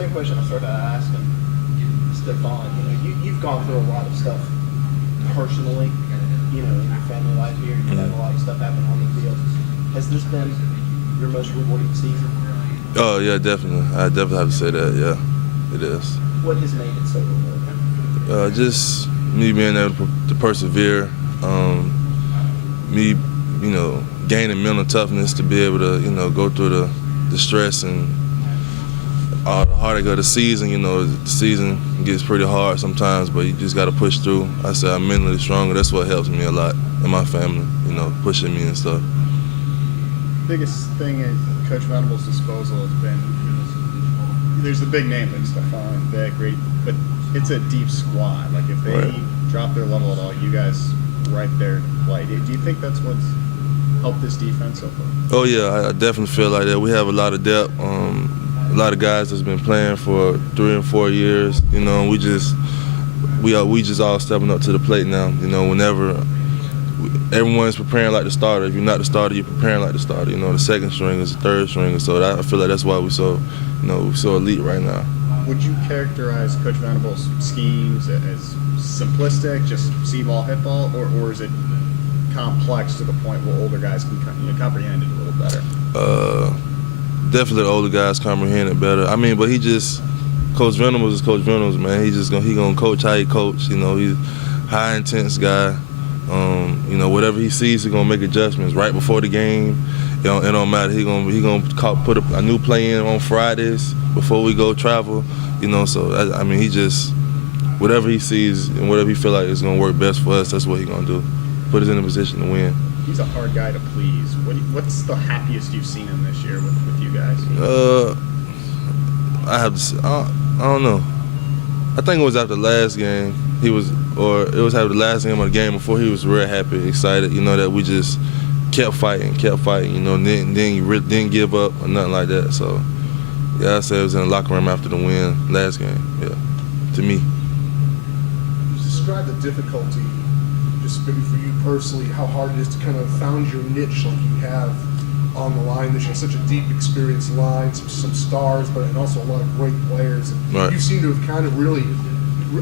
same question I started asking Stephon. You've gone through a lot of stuff personally, in your family life here. You've had a lot of stuff happen on the field. Has this been your most rewarding season? Oh, yeah, definitely. I definitely have to say that, yeah. It is. What has made it so rewarding? Just me being able to persevere, me, gaining mental toughness to be able to, go through the stress and all the heartache of the season. The season gets pretty hard sometimes, but you just got to push through. I say I'm mentally stronger. That's what helps me a lot, and my family, pushing me and stuff. Biggest thing at Coach Venables' disposal has been, there's the big name like Stephon, Vic, great, but it's a deep squad. Like if they drop their level at all, you guys right there to play. Do you think that's what's helped this defense so far? Oh yeah, I definitely feel like that. We have a lot of depth. A lot of guys that's been playing for 3 and 4 years. We just all stepping up to the plate now. Whenever everyone's preparing like the starter. If you're not the starter, you're preparing like the starter. The second string is the third string, so I feel like that's why we're so elite right now. Would you characterize Coach Venables' schemes as simplistic, just see ball, hit ball, or is it complex to the point where older guys can comprehend it a little better? Definitely the older guys comprehend it better. But Coach Venables is Coach Venables, man. He gonna coach how he coach. He's a high intense guy. Whatever he sees, he's gonna make adjustments right before the game. It don't matter. He gonna put a new play in on Fridays before we go travel. So he just whatever he sees and whatever he feel like is gonna work best for us. That's what he's gonna do. Put us in a position to win. He's a hard guy to please. What's the happiest you've seen him this year with you guys? I have to say, I don't know. I think it was after the last game. It was after the last game of the game before. He was real happy, excited. That we just kept fighting. Didn't give up or nothing like that. So yeah, I say it was in the locker room after the win last game. Yeah, to me. Describe the difficulty, just maybe for you personally, how hard it is to kind of found your niche like you have on the line this year. Such a deep, experienced line, some stars, but also a lot of great players. And you seem to have kind of really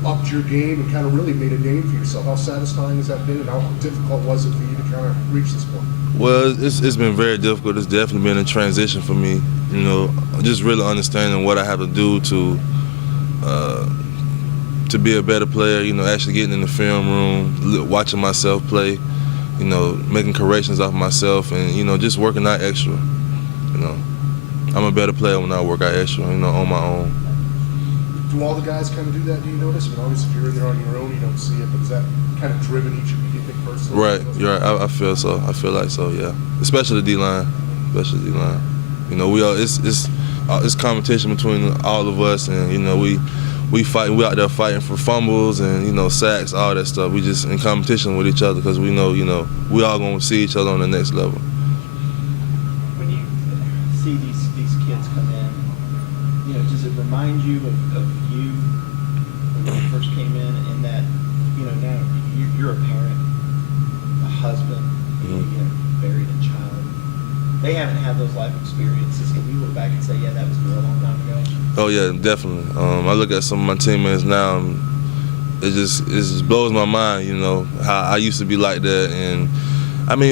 upped your game and kind of really made a name for yourself. How satisfying has that been, and how difficult was it for you to kind of reach this point? Well, it's been very difficult. It's definitely been a transition for me. Just really understanding what I have to do to be a better player. Actually getting in the film room, watching myself play. Making corrections off myself, and just working out extra. I'm a better player when I work out extra. On my own. Do all the guys kind of do that? Do you notice? Obviously, if you're in there on your own, you don't see it. But is that kind of driven each of you, do you think, personally? Right. You're right. I feel so. I feel like so. Yeah. Especially the D-line. We all it's competition between all of us, and we fight. We out there fighting for fumbles and sacks, all that stuff. We just in competition with each other because we know we all gonna see each other on the next level. When you see these kids come in, does it remind you of you when you first came in that now you're a parent, a husband, buried a child. They haven't had those life experiences. Can you look back and say, yeah, that was me a long time ago? Oh yeah, definitely. I look at some of my teammates now, and it just blows my mind. How I used to be like that, and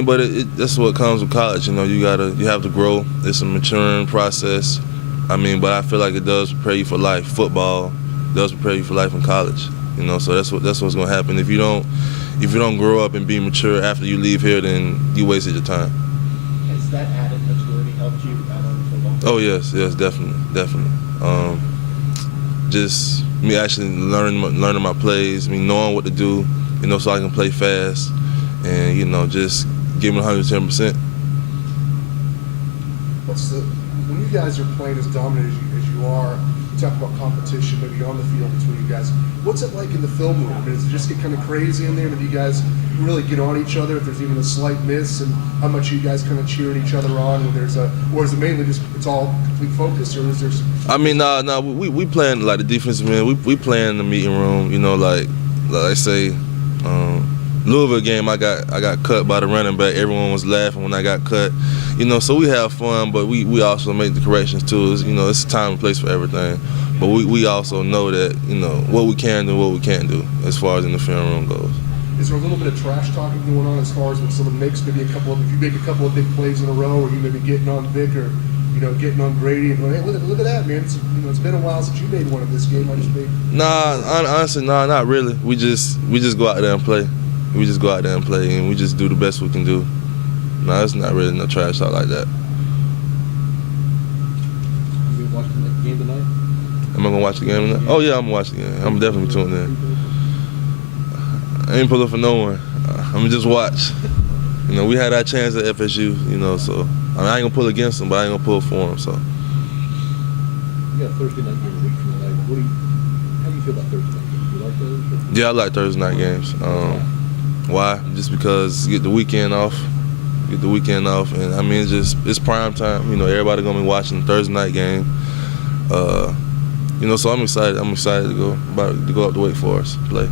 but that's what comes with college. You have to grow. It's a maturing process. But I feel like it does prepare you for life. Football does prepare you for life in college. So that's what's gonna happen. If you don't grow up and be mature after you leave here, then you wasted your time. Has that added maturity helped you out on the football? Oh yes, definitely. Just me actually learning my plays, knowing what to do, so I can play fast, and just giving 110%. When you guys are playing as dominant as you are, you talk about competition maybe on the field between you guys. What's it like in the film room? Does it just get kind of crazy in there? Do you guys really get on each other if there's even a slight miss, and how much you guys kind of cheering each other on when there's or is it mainly just it's all complete focus, or is there No, we playing like the defensive man. We play in the meeting room, like I say, Louisville game I got cut by the running back. Everyone was laughing when I got cut. So we have fun, but we also make the corrections too. It's a time and place for everything. But we also know that, you know, what we can do, what we can't do as far as in the film room goes. Is there a little bit of trash talking going on as far as when someone makes maybe if you make a couple of big plays in a row, or you maybe getting on Vic or, you know, getting on Grady and going, hey, look at that, man. It's been a while since you made one in this game. I just made. Nah, honestly, not really. We just go out there and play. We just go out there and play, and we just do the best we can do. No, it's not really no trash talk like that. You been watching that game tonight? Am I gonna watch the game tonight? Oh yeah, I'm gonna watch the game. I'm definitely tuned in. I ain't pulling for no one. I'm gonna just watch. You know, we had our chance at FSU. You know, so I ain't gonna pull against them, but I ain't gonna pull for them. So. You got a Thursday night game a week from tonight. How do you feel about Thursday night games? Do you like those? Or? Yeah, I like Thursday night games. Why? Just because you get the weekend off. And I mean, it's prime time. You know, everybody gonna be watching the Thursday night game. You know, so I'm excited. I'm excited to go up to Wake Forest play.